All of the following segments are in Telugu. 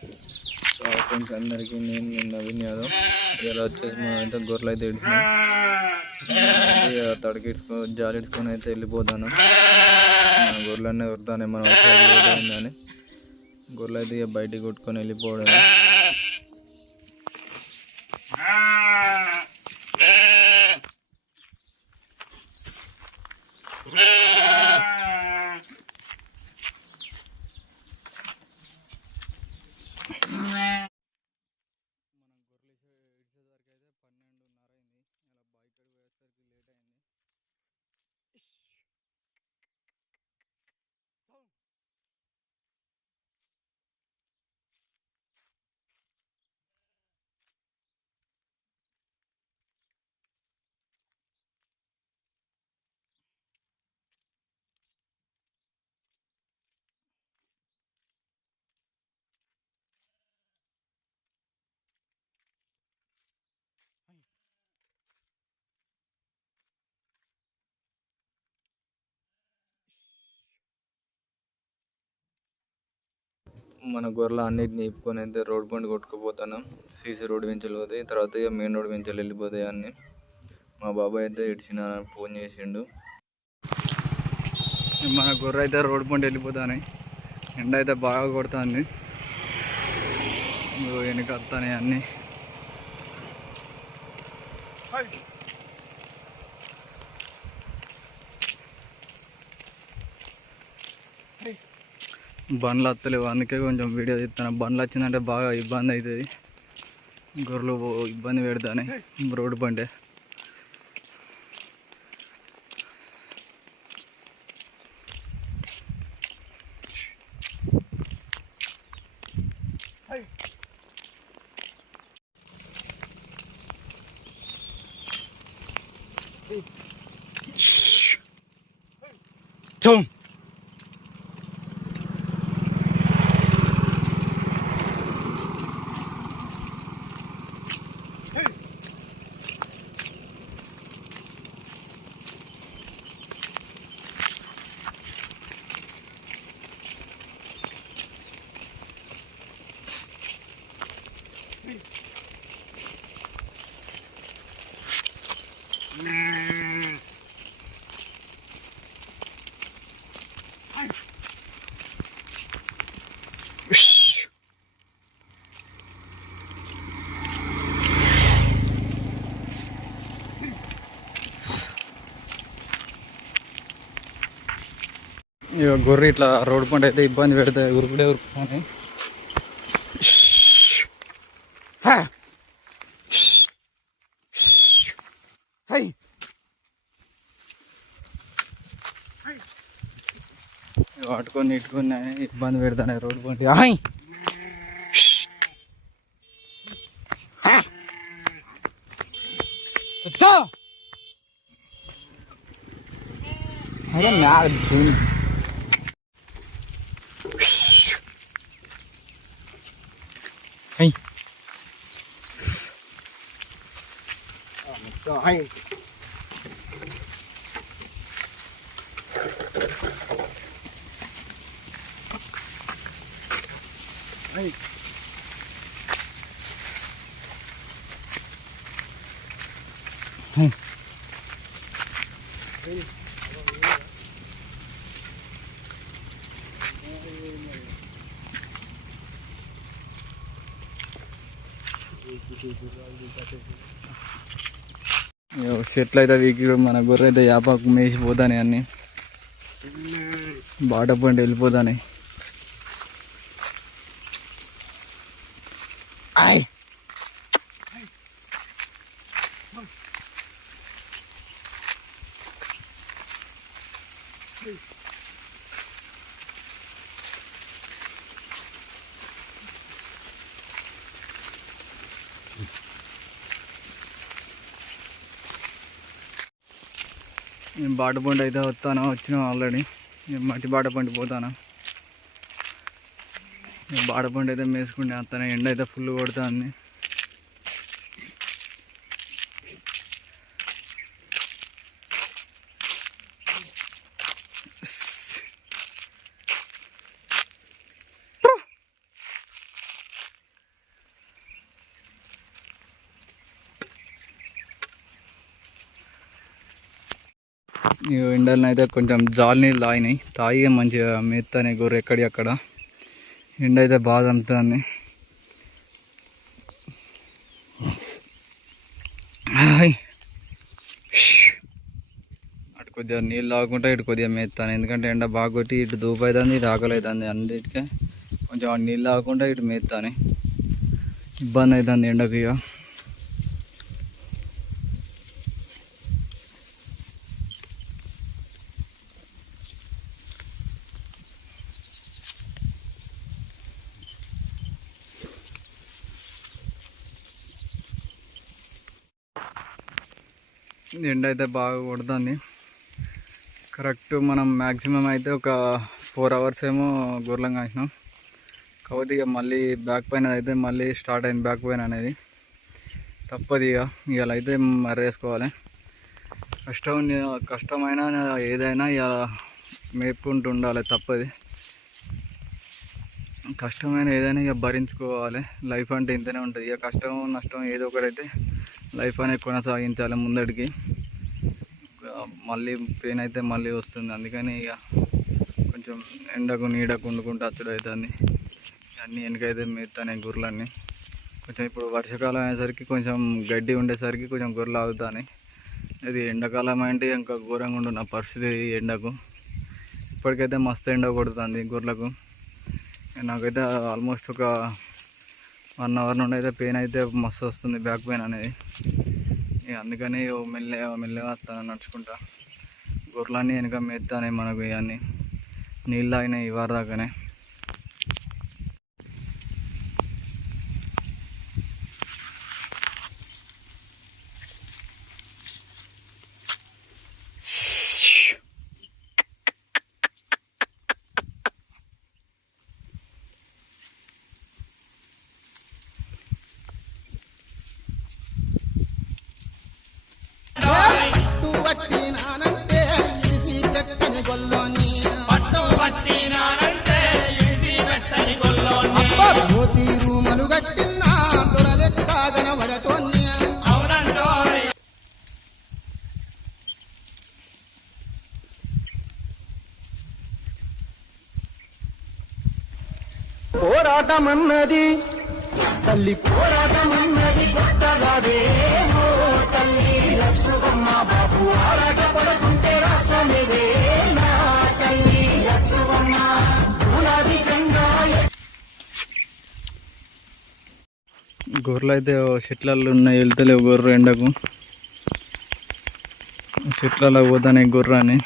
సో ఫ్రెండ్స్ అందరికీ నేను నవీన్ యాదవ్. ఇలా వచ్చేసి మనం అయితే గొర్రెలు అయితే ఇడిచినాం. తడికిడ్చుకో జాలిడ్చుకొని అయితే వెళ్ళిపోతాను. గొర్రెలన్నీ వరుతానే మనం అయిందని గొర్రెలు అయితే బయటికి కొట్టుకొని వెళ్ళిపోవడం. మన గొర్రెలు అన్నిటిని ఇప్పుకొని అయితే రోడ్ పండు కొట్టుకుపోతాను. సీసీ రోడ్ వెంచి పోతాయి, తర్వాత ఇక మెయిన్ రోడ్ వెంచి వెళ్ళిపోతాయి అన్నీ. మా బాబాయ్ అయితే ఇడిచిన ఫోన్ చేసిండు. మన గొర్రె అయితే రోడ్ పండు వెళ్ళిపోతాను. ఎండ అయితే బాగా కొడుతుంది, వెనక వస్తాయి అన్నీ. బండ్లు వస్తలేవు, అందుకే కొంచెం వీడియో తీస్తాను. బండ్లు వచ్చిందంటే బాగా ఇబ్బంది అవుతుంది, గొర్రెలు ఇబ్బంది పెడతానే రోడ్డు పంటే. ఇక గొర్రె ఇట్లా రోడ్డు పంట అయితే ఇబ్బంది పెడతాయి, ఉరుకుడే ఉరుకుతాయి. పట్టుకొని ఇట్టుకొని ఇబ్బంది పెడతాయి రోడ్డు పంట. అదే చెట్లు అయితే వీకి మన గొర్రె అయితే యాపాకు మేసిపోతాయి, అన్నీ బాట పంట వెళ్ళిపోతాయి. నేను బాట పండు అయితే వచ్చినా ఆల్రెడీ. మట్టి బాట పండు పోతాను. బాట పండు అయితే మేసుకుంటే వస్తాను. ఎండ అయితే ఫుల్ కొడుతుంది. ఈ ఎండలను అయితే కొంచెం జాలి నీళ్ళు తాగి మంచిగా మెత్తనే గొర్రె ఎక్కడి అక్కడ. ఎండ అయితే బాగా చంపుతుంది. అటు కొద్దిగా నీళ్ళు తాగుకుంటా ఇటు కొద్దిగా మెత్తాను, ఎందుకంటే ఎండ బాగా కొట్టి ఇటు దూపు అవుతుంది, ఇటు ఆకలి అవుతుంది. అన్నిటికీ కొంచెం నీళ్ళు తాగకుండా ఇటు మెత్తాను, ఇబ్బంది అవుతుంది ఎండకు. ఇక ఎండ అయితే బాగా కొడుతుంది. కరెక్ట్ మనం మ్యాక్సిమం అయితే ఒక 4 hours ఏమో గొర్రెలం కాసినాం. కాబట్టి ఇక మళ్ళీ బ్యాక్ పెయిన్ అయితే మళ్ళీ స్టార్ట్ అయింది. బ్యాక్ పెయిన్ అనేది తప్పదు. ఇవాళ అయితే మర్రేసుకోవాలి. కష్టమైన ఏదైనా ఇక మేపుకుంటూ ఉండాలి, తప్పది. కష్టమైన ఏదైనా ఇక భరించుకోవాలి. లైఫ్ అంటే ఇంతనే ఉంటుంది. ఇక కష్టం నష్టం ఏదో ఒకటైతే లైఫ్ అనేది కొనసాగించాలి ముందడికి. మళ్ళీ పెయిన్ అయితే మళ్ళీ వస్తుంది. అందుకని ఇక కొంచెం ఎండకు నీడకు వండుకుంటూ అచ్చుడు అవుతుంది. అన్నీ వెనకైతే మేస్తానే గొర్రెలన్నీ. కొంచెం ఇప్పుడు వర్షాకాలం అయ్యేసరికి కొంచెం గడ్డి ఉండేసరికి కొంచెం గొర్రెలు ఆగుతాయి. ఇది ఎండాకాలం అంటే ఇంకా ఘోరంగా ఉండు నా పరిస్థితి ఎండకు. ఇప్పటికైతే మస్తు ఎండ కొడుతుంది గొర్రెలకు. నాకైతే ఆల్మోస్ట్ ఒక 1 hour నుండి అయితే పెయిన్ అయితే మస్తు వస్తుంది, బ్యాక్ పెయిన్ అనేది. అందుకని మెల్లగా వస్తాను నడుచుకుంటా. గొర్రెలన్నీ వెనక మెత్తానే మనకు. ఇవన్నీ నీళ్ళు తాగినాయి ఇవాళ దాకానే. పోరాటమన్నది తల్లి, పోరాటమన్నది కొత్తగాదేమో తల్లి లక్ష్మమ్మ. బాబు ఆరాట పడుకుంటే రాష్ట్రమేదే నా తల్లి లక్ష్మమ్మ. గులాబీ జెండా గొర్రెలు అయితే చెట్లలో ఉన్నాయి, వెళ్తలేవు గొర్రె ఎండకు. చెట్లలో పోతానే గొర్రె అని.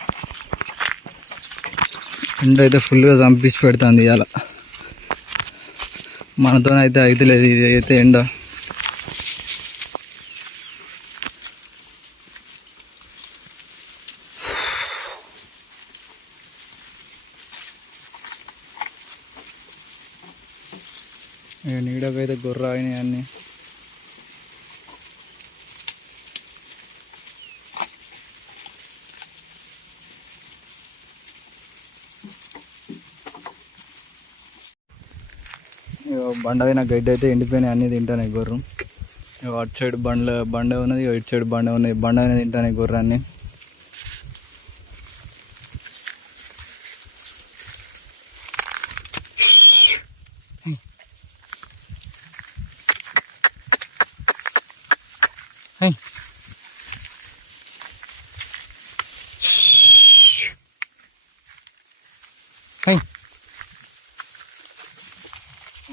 ఎండ అయితే ఫుల్గా చంపించి పెడుతుంది ఇవాళ. మనతోనైతే అయితే లేదు ఇది అయితే ఎండ. నీడకైతే గొర్రె అయినాయి అన్నీ. బండ అయిన గడ్డి అయితే ఎండిపోయినాయి, అన్నీ తింటాయి గొర్రె. అటు సైడ్ బండ ఉన్నది, ఇటు సైడ్ బండ ఉన్నది. బండ అనేది తింటాయి గొర్రె అన్నీ.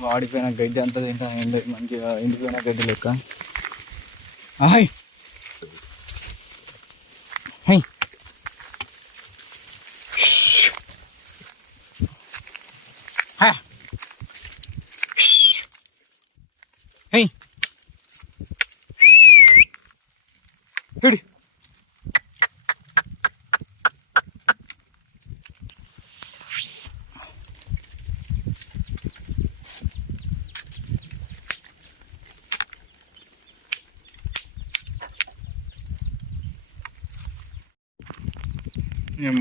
వాడిపోయిన గడ్డి అంతా తింటాను, మంచిగా ఎండిపోయిన గడ్డి లెక్క. హాయ్ హై హై హై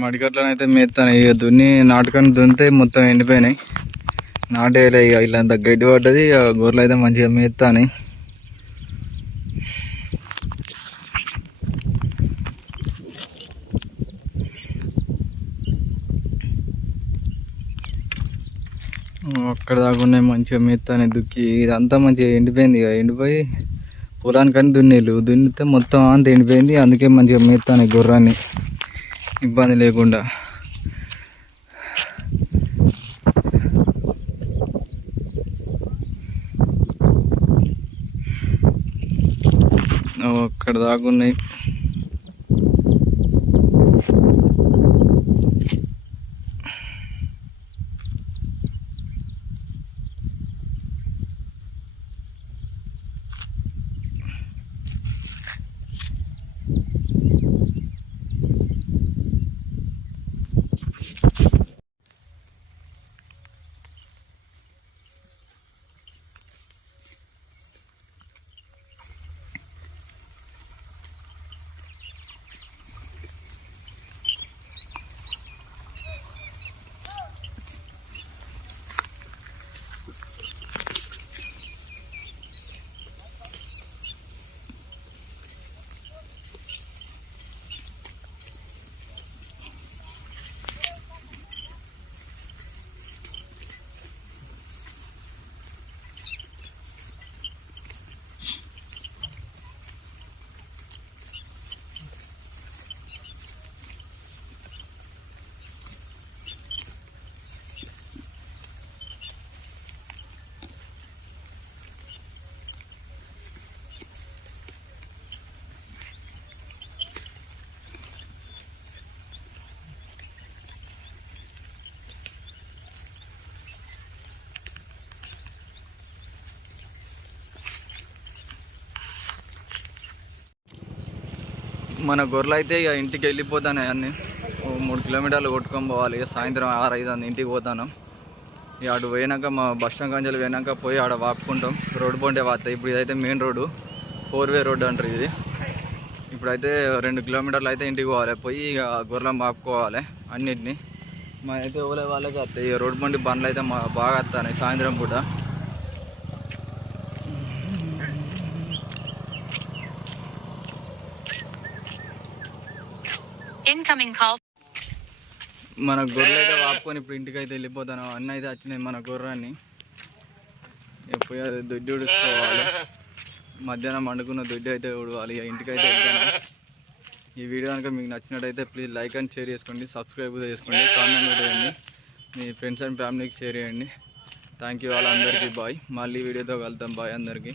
మడికట్లనైతే మేస్తాను. ఇక దున్ని నాటుకొని దున్నితే మొత్తం ఎండిపోయినాయి. నాటేయలే ఇక ఇలా అంత గడ్డి పడ్డది. ఇక గొర్రెలు అయితే మంచిగా మేస్తాను. అక్కడ దాకా ఉన్నాయి మంచిగా మెత్తని దుక్కి, ఇదంతా మంచిగా ఎండిపోయింది. ఇక ఎండిపోయి పొలానికని దున్నితే మొత్తం అంత ఎండిపోయింది. అందుకే మంచిగా మెత్తని గుర్రాన్ని ఇబ్బంది లేకుండా. అక్కడ దాకా ఉన్నాయి. మన గొర్రెలు అయితే ఇక ఇంటికి వెళ్ళిపోతాను. అన్నీ 3 కిలోమీటర్లు కొట్టుకొని పోవాలి. ఇక సాయంత్రం 6-5 ఇంటికి పోతాను. ఇక అటు పోయినాక మా బస్ స్టాండ్ కంచెలు పోయినాక పోయి ఆడ వాపుకుంటాం. రోడ్డు పోంటే వాతాయి. ఇప్పుడు ఇదైతే మెయిన్ రోడ్డు, 4-వే రోడ్డు అంటారు ఇది. ఇప్పుడైతే 2 కిలోమీటర్లు అయితే ఇంటికి పోవాలి. పోయి ఇక గొర్రెలను వాపుకోవాలి అన్నిటిని. మా అయితే ఓలే వాళ్ళకి వస్తాయి. ఇక రోడ్డు బండి బండ్లు అయితే బాగా వస్తాయి సాయంత్రం పూట. మన గొర్రెలు అయితే వాపుకొని ఇప్పుడు ఇంటికి అయితే వెళ్ళిపోతాను. అన్న అయితే వచ్చినాయి మన గుర్రాన్ని. పోయి అది దొడ్డి ఉడుచుకోవాలి. మధ్యాహ్నం వండుకున్న దొడ్డి అయితే ఉడవాలి. ఇక ఇంటికి అయితే వెళ్తాను. ఈ వీడియో కనుక మీకు నచ్చినట్టయితే ప్లీజ్ లైక్ అండ్ షేర్ చేసుకోండి, సబ్స్క్రైబ్ చేసుకోండి, కామెంట్ చేయండి, మీ ఫ్రెండ్స్ అండ్ ఫ్యామిలీకి షేర్ చేయండి. థ్యాంక్ యూ వాళ్ళందరికీ. బాయ్. మళ్ళీ వీడియోతో కలుద్దాం. బాయ్ అందరికీ.